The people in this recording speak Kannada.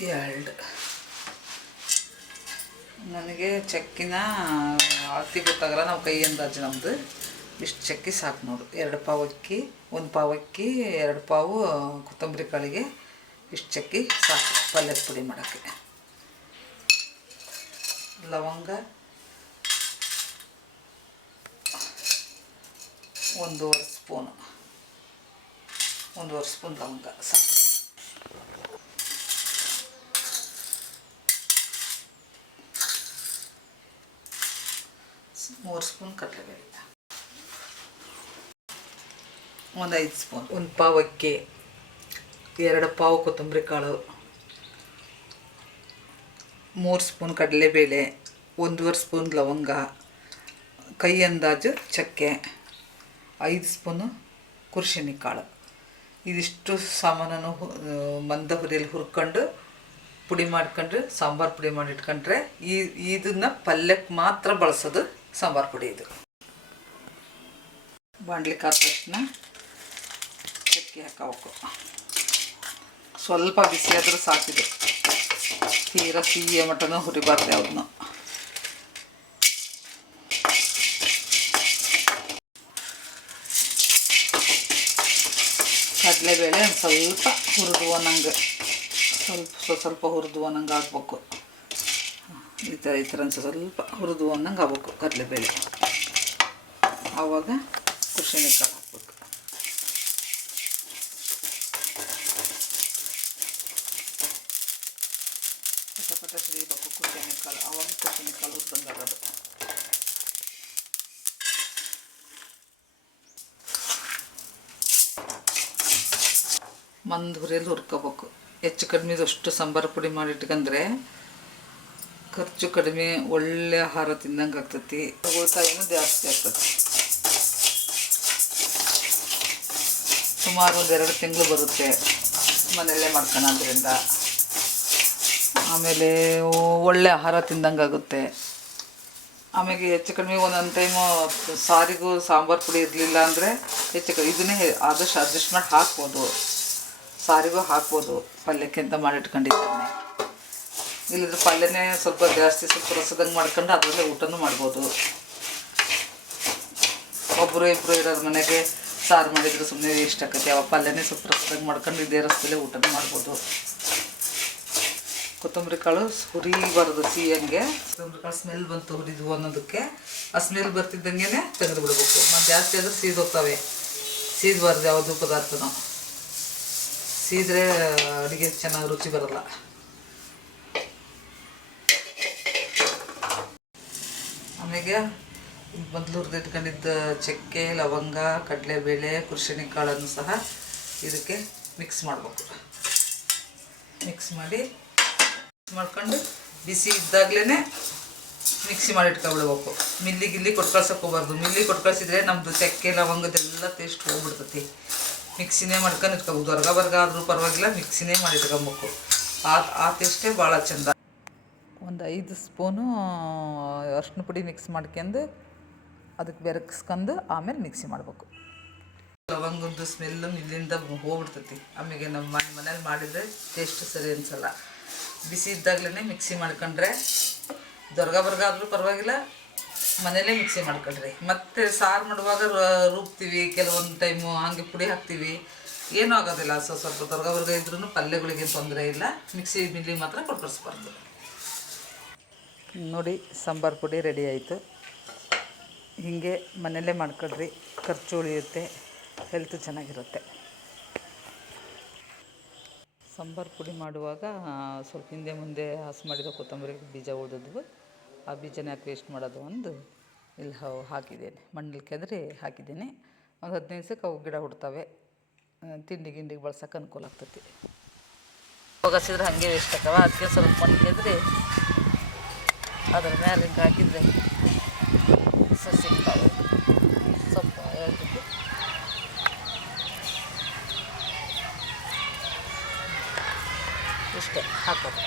2 ನನಗೆ ಚಕ್ಕಿನ ಅಳತೆ ಗೊತ್ತಾಗಲ್ಲ, ನಾವು ಕೈ ಅಂದಾಜು ನಮ್ಮದು ಇಷ್ಟು ಚಕ್ಕಿ ಸಾಕು ನೋಡು. 2 ಪಾವು ಅಕ್ಕಿ, 1 ಪಾವು ಅಕ್ಕಿ, 2 ಪಾವು ಕೊತ್ತಂಬರಿ ಕಾಳಿಗೆ ಇಷ್ಟು ಚಕ್ಕಿ ಸಾಕು ಪಲ್ಯದ ಪುಡಿ ಮಾಡೋಕ್ಕೆ. ಲವಂಗ 1.5 ಸ್ಪೂನು, 1.5 ಸ್ಪೂನ್ ಲವಂಗ ಸಾಕು. ಮೂರು ಸ್ಪೂನ್ ಕಡಲೆಬೇಳೆ, 5 ಸ್ಪೂನ್, 1 ಪಾವು ಅಕ್ಕಿ, 2 ಪಾವು ಕೊತ್ತಂಬರಿ ಕಾಳು, 3 ಸ್ಪೂನ್ ಕಡಲೆಬೇಳೆ, 1.5 ಸ್ಪೂನ್ ಲವಂಗ, ಕೈ ಅಂದಾಜು ಚಕ್ಕೆ, 5 ಸ್ಪೂನು ಕುರ್ಷಿನಿ ಕಾಳು. ಇದಿಷ್ಟು ಸಾಮಾನನ್ನು ಮಂದ ಹುರಿಯಲ್ಲಿ ಹುರ್ಕೊಂಡು ಪುಡಿ ಮಾಡ್ಕೊಂಡ್ರೆ ಸಾಂಬಾರು ಪುಡಿ ಮಾಡಿ ಇಟ್ಕೊಂಡ್ರೆ ಇದನ್ನು ಪಲ್ಯಕ್ಕೆ ಮಾತ್ರ ಬಳಸೋದು ಸಾಂಬಾರು ಪುಡಿ. ಇದು ಬಾಣಲಿ ಕಾದ ತಕ್ಷಣ ಚಕ್ಕೆ ಹಾಕಬೇಕು. ಸ್ವಲ್ಪ ಬಿಸಿ ಆದರೂ ಸಾಕಿದೆ, ತೀರಾ ಸಿಹಿಯ ಮಟನೂ ಹುರಿಬಾರ್ದು ಯಾವ್ದನ್ನು. ಕಡಲೆಬೇಳೆ ಸ್ವಲ್ಪ ಹುರಿದು ಅನ್ನಂಗೆ, ಸ್ವಲ್ಪ ಹುರಿದು ಅನ್ನಂಗೆ ಆಗ್ಬೇಕು. ಈ ಥರ ಸ್ವಲ್ಪ ಹುರಿದು ಅನ್ನಂಗೆ ಆಗ್ಬೇಕು ಕಡಲೆಬೇಳೆ. ಆವಾಗ ಕುರ್ಷಿನಿ ಕಾಳು ಹಾಕ್ಬೇಕು. ಪಟ ಸಿಡಿಬೇಕು ಕುರ್ಷಿನಿ ಕಾಳು, ಆವಾಗ ಕುರ್ಷಿನಿ ಕಾಳು ಹುರಿದಂಗಾಗೋದು. ಮಂದ ಹುರಿಯಲ್ಲಿ ಹುರ್ಕೋಬೇಕು. ಹೆಚ್ಚು ಕಡಿಮೆದಷ್ಟು ಸಾಂಬಾರು ಪುಡಿ ಮಾಡಿ ಇಟ್ಕೊಂಡ್ರೆ ಖರ್ಚು ಕಡಿಮೆ, ಒಳ್ಳೆ ಆಹಾರ ತಿಂದಂಗೆ ಆಗ್ತೈತಿ, ಉಳಿತಾಯನೂ ಜಾಸ್ತಿ ಆಗ್ತದೆ. ಸುಮಾರು 1-2 ತಿಂಗಳು ಬರುತ್ತೆ ಮನೆಯಲ್ಲೇ ಮಾಡ್ಕೊಳೋದ್ರಿಂದ. ಆಮೇಲೆ ಒಳ್ಳೆ ಆಹಾರ ತಿಂದಂಗೆ ಆಗುತ್ತೆ. ಆಮೇಲೆ ಹೆಚ್ಚು ಕಡಿಮೆ ಒಂದೊಂದು ಟೈಮು ಸಾರಿಗೂ ಸಾಂಬಾರು ಪುಡಿ ಇರಲಿಲ್ಲ ಅಂದರೆ ಹೆಚ್ಚು ಕಡಿಮೆ ಇದನ್ನೇ ಆದಷ್ಟು ಅಡ್ಜಸ್ಟ್ ಮಾಡಿ ಹಾಕ್ಬೋದು. ಸಾರಿಗೂ ಹಾಕ್ಬೋದು, ಪಲ್ಯಕ್ಕೆ ಅಂತ ಮಾಡಿಟ್ಕೊಂಡಿದ್ದಾನೆ. ಇಲ್ಲದ್ರೆ ಪಲ್ಯನೇ ಸ್ವಲ್ಪ ಜಾಸ್ತಿ ಸ್ವಲ್ಪ ರಸದಂಗೆ ಮಾಡ್ಕೊಂಡು ಅದರಲ್ಲೇ ಊಟನೂ ಮಾಡ್ಬೋದು. ಒಬ್ಬರು ಇಬ್ಬರು ಇರೋರು ಮನೆಗೆ ಸಾರು ಮಾಡಿದರೆ ಸುಮ್ಮನೆ ವೇಸ್ಟ್ ಆಕೈತಿ. ಅವ ಪಲ್ಯನೇ ಸ್ವಲ್ಪ ರಸದಂಗೆ ಮಾಡ್ಕೊಂಡು ಇದೇ ರಸದಲ್ಲೇ ಊಟನೂ ಮಾಡ್ಬೋದು. ಕೊತ್ತಂಬರಿ ಕಾಳು ಹುರಿಬಾರ್ದು ಸಿಹಿಯಂಗೆ. ಕೊತ್ತಂಬರಿ ಕಾಳು ಸ್ಮೆಲ್ ಬಂತು ಹುರಿದ್ವು ಅನ್ನೋದಕ್ಕೆ, ಆ ಸ್ಮೆಲ್ ಬರ್ತಿದ್ದಂಗೆ ತೆಗೆದು ಬಿಡ್ಬೇಕು. ಮತ್ತು ಜಾಸ್ತಿ ಆದರೂ ಸೀದೋಗ್ತವೆ, ಸೀದಬಾರ್ದು ಯಾವುದು ಪದಾರ್ಥನೂ. ಸೀದ್ರೆ ಅಡುಗೆ ಚೆನ್ನಾಗಿ ರುಚಿ ಬರಲ್ಲ. ಆಮೇಲೆ ಮೊದಲು ಹುರಿದಿಟ್ಕೊಂಡಿದ್ದ ಚಕ್ಕೆ, ಲವಂಗ, ಕಡಲೆಬೇಳೆ, ಕುರ್ಷಿನಿ ಕಾಳನ್ನು ಸಹ ಇದಕ್ಕೆ ಮಿಕ್ಸ್ ಮಾಡಬೇಕು. ಮಿಕ್ಸ್ ಮಾಡ್ಕೊಂಡು ಬಿಸಿ ಇದ್ದಾಗಲೇ ಮಿಕ್ಸಿ ಮಾಡಿ ಇಟ್ಕೊಬಿಡ್ಬೇಕು. ಮಿಲ್ಲಿಗಿಲ್ಲಿ ಕೊಟ್ಟು ಕಳ್ಸೋಕ್ಕೋಗ್ಬಾರ್ದು. ಮಿಲ್ಲಿ ಕೊಟ್ಟು ಕಳಿಸಿದ್ರೆ ನಮ್ಮದು ಚಕ್ಕೆ ಲವಂಗದೆಲ್ಲ ಟೇಸ್ಟ್ ಹೋಗ್ಬಿಡ್ತೈತಿ. ಮಿಕ್ಸಿನೇ ಮಾಡ್ಕೊಂಡು ಇಟ್ಕೊಬೇಕು. ಹೊರ್ಗ ಆದರೂ ಪರವಾಗಿಲ್ಲ, ಮಿಕ್ಸಿನೇ ಮಾಡಿ ಇಟ್ಕೊಬೇಕು. ಆ ಟೇಸ್ಟೇ ಭಾಳ ಚೆಂದ. ಒಂದು 5 ಸ್ಪೂನು ಅರಿಶಿನ ಪುಡಿ ಮಿಕ್ಸ್ ಮಾಡ್ಕೊಂಡು ಅದಕ್ಕೆ ಬೆರಗಿಸ್ಕೊಂಡು ಆಮೇಲೆ ಮಿಕ್ಸಿ ಮಾಡಬೇಕು. ಲವಂಗದ್ದು ಸ್ಮೆಲ್ಲು ಇಲ್ಲಿಂದ ಹೋಗ್ಬಿಡ್ತೈತಿ. ಆಮೇಲೆ ನಮ್ಮ ಮನೇಲಿ ಮಾಡಿದರೆ ಟೇಸ್ಟ್ ಸರಿ ಅನಿಸಲ್ಲ. ಬಿಸಿ ಇದ್ದಾಗಲೇ ಮಿಕ್ಸಿ ಮಾಡ್ಕೊಂಡ್ರೆ ಹೊರ್ಗ ಆದರೂ ಪರವಾಗಿಲ್ಲ, ಮನೇಲೇ ಮಿಕ್ಸಿ ಮಾಡ್ಕೊಳ್ರಿ. ಮತ್ತು ಸಾರು ಮಾಡುವಾಗ ರುಬ್ತೀವಿ, ಕೆಲವೊಂದು ಟೈಮು ಹಾಗೆ ಪುಡಿ ಹಾಕ್ತೀವಿ, ಏನೂ ಆಗೋದಿಲ್ಲ. ಸ್ವಲ್ಪ ಹೊರ್ಗ ಇದ್ರೂ ಪಲ್ಯಗಳಿಗೆ ತೊಂದರೆ ಇಲ್ಲ. ಮಿಕ್ಸಿ ಮಿಲ್ಲಿ ಮಾತ್ರ ಕೊಟ್ಕಳಿಸ್ಬಾರ್ದು. ನೋಡಿ, ಸಾಂಬಾರು ಪುಡಿ ರೆಡಿ ಆಯಿತು. ಹೀಗೆ ಮನೆಯಲ್ಲೇ ಮಾಡ್ಕೊಳ್ರಿ, ಖರ್ಚು ಉಳಿಯುತ್ತೆ, ಹೆಲ್ತು ಚೆನ್ನಾಗಿರುತ್ತೆ. ಸಾಂಬಾರು ಪುಡಿ ಮಾಡುವಾಗ ಸ್ವಲ್ಪ ಹಿಂದೆ ಮುಂದೆ ಹಸಿ ಮಾಡಿರೋ ಕೊತ್ತಂಬರಿ ಬೀಜ ಉಳಿದವು, ಆ ಬೀಜನ ಯಾಕೆ ವೇಸ್ಟ್ ಮಾಡೋದು ಒಂದು ಇಲ್ಲಿ ಹಾಕಿದ್ದೇನೆ. ಮಣ್ಣಲ್ಲಿ ಕೆದರಿ ಹಾಕಿದ್ದೀನಿ. ಒಂದು 15 ದಿವ್ಸಕ್ಕೆ ಅವು ಗಿಡ ಹುಡ್ತವೆ. ತಿಂಡಿಗೆ ಬಳಸೋಕೆ ಅನುಕೂಲ ಆಗ್ತೈತಿ. ಹೋಗಸಿದ್ರೆ ಹಾಗೆ ವೇಸ್ಟ್ ಆಗ್ತವ. ಅದಕ್ಕೆ ಸ್ವಲ್ಪ ಮಣ್ಣು ಕೆದರಿ ಅದರ ಮೇಲೆ ಹಿಂಗೆ ಹಾಕಿದರೆ ಸಿಗ್ತಾವೆ. ಸೊಪ್ಪು ಹೇಳ್ತಿದ್ದೆ. ಇಷ್ಟೇ ಹಾಕೋದು.